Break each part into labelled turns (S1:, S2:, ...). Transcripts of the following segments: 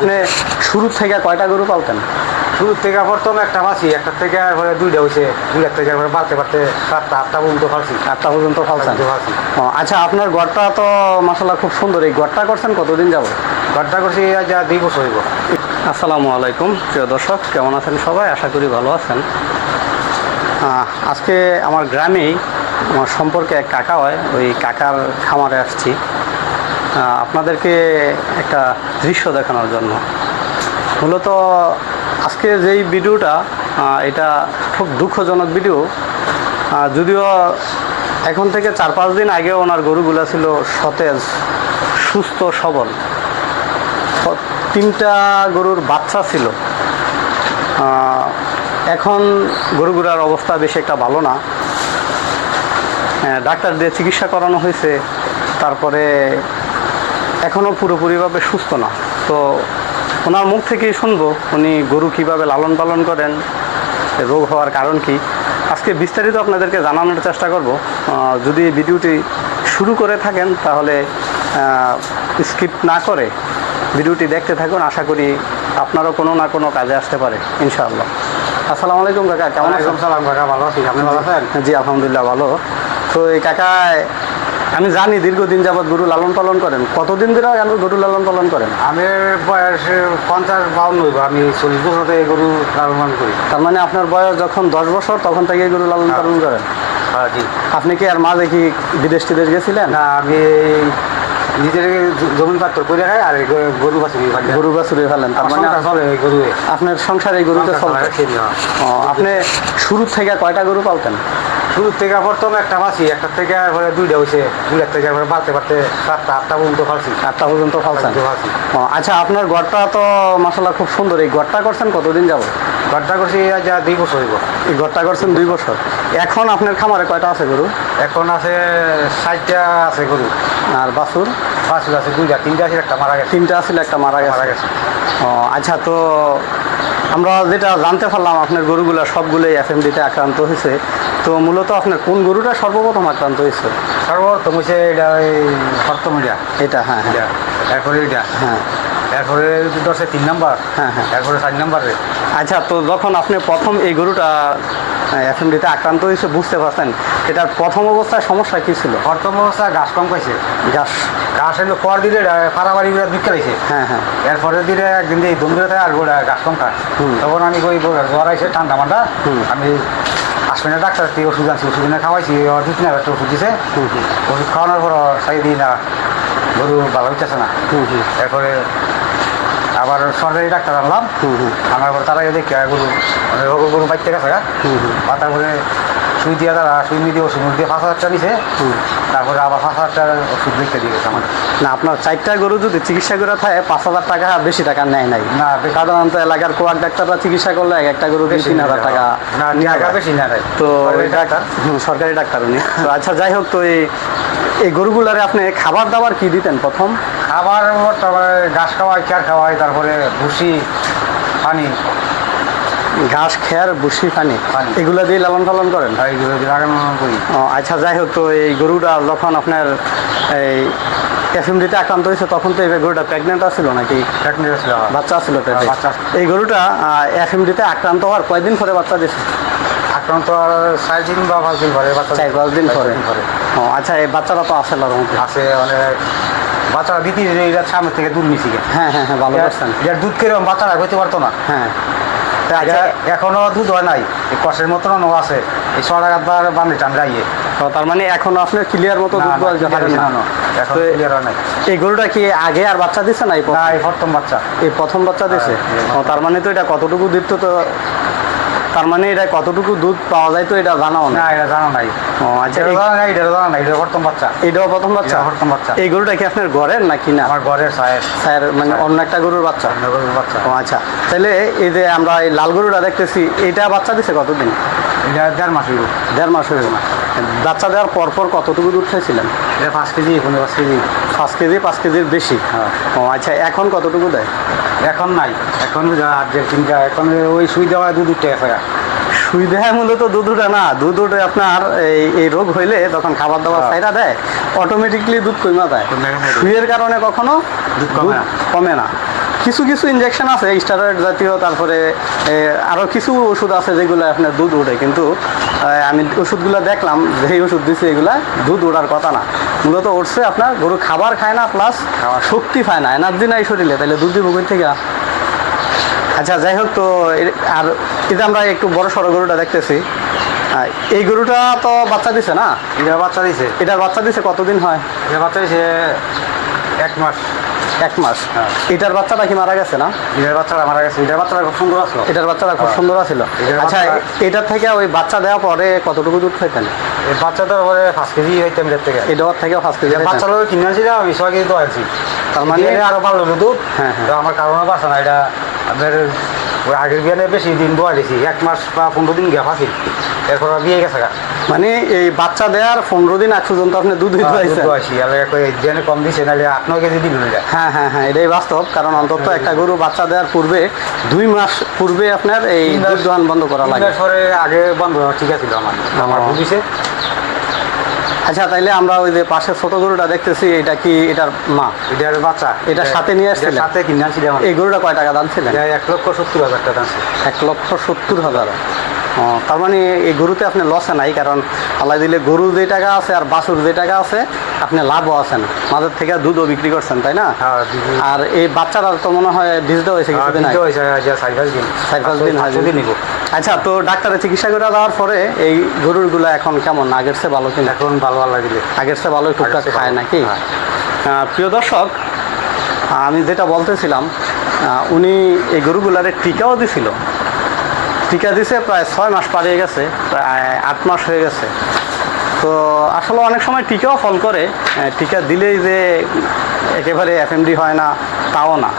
S1: আপনি শুরু থেকে কয়টা গরু পালতেন?
S2: শুরু থেকে প্রথম একটা পাচ্ছি একটা থেকে এরপরে দুইটা হয়েছে দুইটা থেকে এরপরে বাড়তে বাড়তে সাতটা আটটা পর্যন্ত পাচ্ছি
S1: আটটা পর্যন্ত
S2: পাচ্ছি
S1: ও আচ্ছা আপনার ঘরটা তো মাসাল্লাহ খুব সুন্দর। এই ঘরটা করছেন কতদিন যাব
S2: ঘরটা করছি আজ যা দুই বছর হইব।
S1: আসসালামু আলাইকুম প্রিয় দর্শক কেমন আছেন সবাই? আশা করি ভালো আছেন। আজকে আমার গ্রামেই আমার সম্পর্কে এক কাকা হয় ওই কাকার খামারে আসছি। আপনাদেরকে একটা দৃশ্য দেখানোর জন্য। মূলত আজকে যেই ভিডিওটা এটা খুব দুঃখজনক ভিডিও। যদিও এখন থেকে চার পাঁচ দিন আগে ওনার গরুগুলো ছিল সতেজ, সুস্থ, সবল। তিনটা গরুর বাচ্চা ছিল। এখন গরুগুলার অবস্থা বেশি একটা ভালো না। ডাক্তার দিয়ে চিকিৎসা করানো হয়েছে। তারপরে এখনও পুরোপুরিভাবে সুস্থ না। তো ওনার মুখ থেকেই শুনব উনি গরু কীভাবে লালন পালন করেন রোগ হওয়ার কারণ কি। আজকে বিস্তারিত আপনাদেরকে জানানোর চেষ্টা করব। যদি ভিডিওটি শুরু করে থাকেন তাহলে স্কিপ না করে ভিডিওটি দেখতে থাকুন। আশা করি আপনারও কোনো না কোনো কাজে আসতে পারে ইনশাআল্লাহ। আসসালামু আলাইকুম কাকা কেমন আছেন?
S2: সালাম কাকা ভালো আছি। আপনি ভালো আছেন?
S1: জি আলহামদুলিল্লাহ ভালো। তো এই কাকা আমি জানি দীর্ঘদিন যাবৎ গরু লালন পালন করেন। কতদিন ধরে গরু লালন পালন করেন?
S2: আমি বয়স পঞ্চাশ বাউন্ন হইব আমি চল্লিশ বছর থেকে গরু লালন পালন করি।
S1: তার মানে আপনার বয়স যখন দশ বছর তখন থেকে গরু লালন পালন করেন?
S2: হ্যাঁ জি।
S1: আপনি কি আর মাঝে কি বিদেশ টিদেশ গেছিলেন?
S2: না আমি নিজের জমিন পাত্র করে খাই আর গরু বাছি
S1: গরু বাছুরে ফেলেন তার মানে
S2: চলে গরু।
S1: আপনার সংসার গরুতে চলতে ও, আপনি শুরু থেকে কয়টা গরু পালতেন?
S2: শুরু থেকে প্রথম একটা পাচ্ছি একটা থেকে এরপরে দুইটা হয়েছে দুইটা থেকে এরপরে বাড়তে বাড়তে সাতটা আটটা পর্যন্ত পাচ্ছি
S1: আটটা পর্যন্ত পালছেন? ও, আচ্ছা আপনার ঘরটা তো মাসাল্লাহ খুব সুন্দর। এই ঘরটা করছেন কতদিন যাব
S2: ঘরটা করছি আজ যা দুই বছর হইব।
S1: এই ঘরটা করছেন দুই বছর। এখন আপনার খামারে কয়টা আছে গরু?
S2: এখন আছে ষাটটা আছে গরু।
S1: আর বাছুর?
S2: বাছুর আছে দুইটা তিনটা আছে একটা মারা গেছে।
S1: তিনটা আসলে একটা মারা
S2: মারা
S1: গেছে।
S2: গেছে
S1: ও আচ্ছা তো আমরা যেটা জানতে পারলাম আপনার গরুগুলো সবগুলোই এফএমডিতে আক্রান্ত হয়েছে। তো মূলত আপনার কোন গরুটা সর্বপ্রথম আক্রান্ত হয়েছে?
S2: সর্বপ্রথম হয়েছে এটা ওই প্রথম এটা
S1: এটা হ্যাঁ হ্যাঁ।
S2: এটা এরপরে এটা
S1: হ্যাঁ।
S2: এরপরে দশে তিন নাম্বার।
S1: হ্যাঁ, হ্যাঁ।
S2: এরপরে চার নাম্বারে
S1: আচ্ছা তো যখন আপনি প্রথম এই গরুটা এফএমডিতে আক্রান্ত হয়েছে বুঝতে পারছেন এটার প্রথম অবস্থায় সমস্যা কী ছিল?
S2: প্রথম অবস্থা গাছ কম পাইছে
S1: গাছ
S2: গাছ এলো পর দিলে ফাড়াবাড়ি গুলো বিক্রি হয়েছে
S1: হ্যাঁ হ্যাঁ।
S2: এরপরে দিলে একদিন দম দিলে আর গোড়া গাছ কম খায়। তখন আমি ওই আইসে ঠান্ডা মান্ডা
S1: হুম।
S2: আমি আসবেন ডাক্তার থেকে ওষুধ আনছি ওষুধ এনে খাওয়াইছি ওর দু তিন হাজার ওষুধ দিছে। ওষুধ খাওয়ানোর পর সাই দিই না গরু ভালো হইতেছে না। এরপরে আবার সরকারি ডাক্তার আনলাম। আনার পর তারা দেখি গরু মানে গরু বাইতে গেছে
S1: হুম
S2: তারপরে সুই দিয়ে তারা সুই দিয়ে ওষুধ দিয়ে পাঁচ হাজার টাকা নিছে। তারপরে আবার পাঁচ হাজার টাকা ওষুধ লিখতে দিয়ে গেছে আমার
S1: না আপনার চারটা গরু যদি চিকিৎসা করে থাকে পাঁচ হাজার টাকা বেশি টাকা নেয় নাই।
S2: না
S1: সাধারণত এলাকার কোয়াক ডাক্তাররা চিকিৎসা করলে এক একটা গরু বেশি তিন হাজার টাকা
S2: না
S1: নেওয়া
S2: টাকা বেশি না
S1: তো
S2: ডাক্তার।
S1: সরকারি ডাক্তার উনি। তো আচ্ছা যাই হোক তো এই এই গরুগুলারে আপনি খাবার দাবার কি দিতেন প্রথম?
S2: খাবার তারপরে ঘাস খাওয়াই খেয়ার খাওয়াই তারপরে ভুসি পানি।
S1: ঘাস খেয়ার বুসি পানি। এগুলো দিয়ে লালন পালন করেন?
S2: দিয়ে করি।
S1: ও, আচ্ছা যাই হোক তো এই গরুটা যখন আপনার এই এফএমডিতে আক্রান্ত হয়েছে তখন তো এই গরুটা প্রেগনেন্ট আছিল নাকি?
S2: চাটনি ছিল
S1: বাচ্চা ছিল পেটে
S2: বাচ্চা।
S1: এই গরুটা এফএমডিতে আক্রান্ত হওয়ার কয়দিন পরে বাচ্চা দিয়েছে?
S2: এখন তো আর চার দিন বা পাঁচ দিন পরে বাচ্চা
S1: চার পাঁচ দিন পরে? ও আচ্ছা এই বাচ্চাটা তো আছে রহমতে।
S2: আছে অনেক বাচ্চারা দিতে সামনে থেকে দুধ গে
S1: হ্যাঁ হ্যাঁ হ্যাঁ ভালো
S2: দুধ কেরম বাচ্চারা হইতে পারতো না।
S1: হ্যাঁ।
S2: এটা
S1: আচ্ছা।
S2: এখনও দুধ হয় নাই এই কষের মতন নো আছে। এই সরাগাতার বান্ধে টান গাইয়ে।
S1: তো তার মানে এখনও আপনার ক্লিয়ার মতো দুধ। এই গরুটা কি আগে আর বাচ্চা দিছে না এই প্রথম?
S2: বাচ্চা।
S1: এই প্রথম বাচ্চা দিছে?
S2: হ্যাঁ,
S1: তার মানে তো এটা কতটুকু দিত তো তার মানে এটা কতটুকু দুধ পাওয়া যায় তো এটা জানাও
S2: না? এটা জানা নাই।
S1: ও আচ্ছা
S2: এটা জানা নাই এটা জানা নাই এটা প্রথম বাচ্চা।
S1: এটাও প্রথম বাচ্চা?
S2: প্রথম বাচ্চা।
S1: এই গরুটা কি আপনার ঘরের নাকি না?
S2: আমার ঘরের সাহেব
S1: স্যার মানে অন্য একটা গরুর বাচ্চা?
S2: গরুর বাচ্চা।
S1: ও আচ্ছা। তাহলে এই যে আমরা এই লাল গরুটা দেখতেছি এটা বাচ্চা দিছে কতদিন?
S2: এটা দেড় মাস হইব
S1: দেড় মাস গেল বাচ্চা দেওয়ার পর পর কতটুকু দুধ খাইছিলেন?
S2: এটা পাঁচ কেজি পনেরো পাঁচ কেজি।
S1: পাঁচ কেজি পাঁচ কেজির বেশি।
S2: হ্যাঁ।
S1: ও আচ্ছা এখন কতটুকু দেয়?
S2: এখন নাই। এখন আর্জেন্টিনা এখন ওই সুই দেওয়া দু দুটো হয়।
S1: সুই দেয় মূলত দুধ উঠে না। দুধ দুটো আপনার এই এই রোগ হইলে তখন খাবার দাবার
S2: হ্যাঁ।
S1: চাইরা দেয়। অটোমেটিকলি দুধ কমা দেয় সুইয়ের কারণে কখনো
S2: দুধ কমে না।
S1: কমে না। কিছু কিছু ইনজেকশন আছে স্টারয়েড জাতীয় তারপরে আরও কিছু ওষুধ আছে যেগুলো আপনার দুধ ওঠে। কিন্তু আমি ওষুধগুলো দেখলাম যেই ওষুধ দিচ্ছে এগুলা দুধ ওঠার কথা না। মূলত উঠছে আপনার গরু খাবার খায় না প্লাস শক্তি পায় না এনার্জি নাই শরীরে তাহলে দুধ দিব কই থেকে? আচ্ছা যাই হোক তো আর এটা আমরা একটু বড় সড়ো গরুটা দেখতেছি এই গরুটা তো বাচ্চা দিছে না?
S2: এটা বাচ্চা দিছে।
S1: এটার বাচ্চা দিছে কতদিন হয়?
S2: এটা বাচ্চা দিছে এক মাস।
S1: এক মাস।
S2: হ্যাঁ।
S1: এটার বাচ্চাটা কি মারা গেছে না?
S2: এটার বাচ্চাটা মারা গেছে। এটার বাচ্চাটা খুব সুন্দর আসলো
S1: এটার বাচ্চাটা খুব
S2: হ্যাঁ।
S1: সুন্দর ছিল।
S2: এটার
S1: আচ্ছা এটার থেকে ওই বাচ্চা দেওয়ার পরে কতটুকু দুধ খাইতেন?
S2: এই বাচ্চাটার পরে পাঁচ কেজি হইতাম এটার থেকে।
S1: এই দেওয়ার থেকে ফার্স্ট কেজি
S2: বাচ্চা লোক কিনে আনছিলাম আমি ছয় কেজি তো আনছি।
S1: তার মানে-
S2: আরও ভালো দুধ।
S1: হ্যাঁ, হ্যাঁ।
S2: তো আমার কারণে বাঁচা না। এটা আপনার ওই আগের বিয়ানে বেশি দিন দোয়া দিছি। এক মাস বা পনেরো দিন গ্যাপ আছিল এরপর বিয়ে গেছে।
S1: মানে এই বাচ্চা দেওয়ার পনেরো দিন আগ পর্যন্ত আপনি দুধ
S2: হ্যাঁ,
S1: হইতে
S2: দোয়াইছি আর কম দিছে নাহলে আট নয় কেজি দিল এটা
S1: হ্যাঁ হ্যাঁ হ্যাঁ এটাই বাস্তব কারণ অন্তত একটা গরু বাচ্চা দেওয়ার পূর্বে দুই মাস পূর্বে আপনার এই দুধ দোয়ান বন্ধ করা লাগে।
S2: পরে আগে বন্ধ ঠিক আছে আমার। আমার। বুঝিছে
S1: আচ্ছা তাইলে আমরা ওই যে পাশের ছোট গরুটা দেখতেছি এটা কি এটার মা?
S2: এটার বাচ্চা।
S1: এটা সাথে নিয়ে
S2: এটার
S1: আসছিলেন?
S2: সাথে কিনে আনছি
S1: এই গরুটা কয় টাকা দাম ছিলেন
S2: এক লক্ষ সত্তর হাজার টাকা
S1: এক লক্ষ সত্তর হাজার। তার মানে এই গরুতে আপনি লসে নাই কারণ আল্লাহ দিলে গরু যে টাকা আছে আর বাছুর যে টাকা আছে আপনি লাভও আছেন মাঝের থেকে দুধও বিক্রি করছেন তাই না?
S2: হ্যাঁ
S1: আর এই বাচ্চাটার তো মনে হয় দেওয়া হয়েছে কিছুদিন হয়
S2: যদি নিব।
S1: আচ্ছা তো ডাক্তারের চিকিৎসা করে দেওয়ার পরে এই গরুরগুলো এখন কেমন? আগের চেয়ে ভালো কিনা?
S2: এখন ভালো ভালো লাগিলে
S1: আগের চেয়ে ভালোই টুকটাক খায়। নাকি?
S2: হ্যাঁ।
S1: প্রিয় দর্শক আমি যেটা বলতেছিলাম উনি এই গরুগুলারে টিকাও দিছিল টিকা দিছে, প্রায় ছয় মাস পাড়িয়ে গেছে, প্রায় আট মাস হয়ে গেছে। তো আসলে অনেক সময় টিকাও ফল করে টিকা দিলেই যে একেবারে এফএমডি হয় না, তাও না।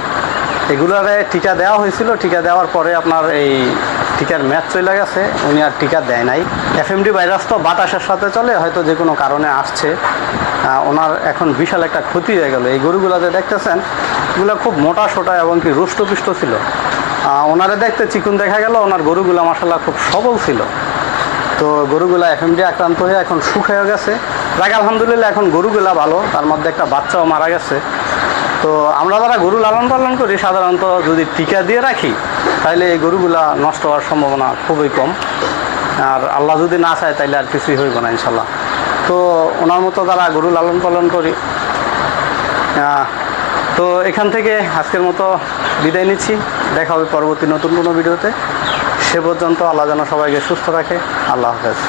S1: এগুলারে টিকা দেওয়া হয়েছিল, টিকা দেওয়ার পরে আপনার এই টিকার ম্যাচ চলে গেছে, উনি আর টিকা দেয় নাই। এফএমডি ভাইরাস তো বাতাসের সাথে চলে, হয়তো যে কোনো কারণে আসছে। ওনার এখন বিশাল একটা ক্ষতি হয়ে গেল। এই গরুগুলো যে দেখতেছেন, এগুলো খুব মোটা সোটা এবং কি রুষ্টপুষ্ট ছিল। ওনারে দেখতে চিকুন দেখা গেল, ওনার গরুগুলো মাসাল্লাহ খুব সবল ছিল। তো গরুগুলা এফএমডি আক্রান্ত হয়ে এখন সুখ হয়ে গেছে। যাক, আলহামদুলিল্লাহ এখন গরুগুলা ভালো, তার মধ্যে একটা বাচ্চাও মারা গেছে। তো আমরা যারা গরু লালন পালন করি, সাধারণত যদি টিকা দিয়ে রাখি তাহলে এই গরুগুলা নষ্ট হওয়ার সম্ভাবনা খুবই কম। আর আল্লাহ যদি না চায় তাহলে আর কিছুই হইব না ইনশাল্লাহ তো ওনার মতো যারা গরু লালন পালন করি তো এখান থেকে আজকের মতো বিদায় নিচ্ছি। দেখা হবে পরবর্তী নতুন কোনো ভিডিওতে। সে পর্যন্ত আল্লাহ যেন সবাইকে সুস্থ রাখে। আল্লাহ হাফেজ।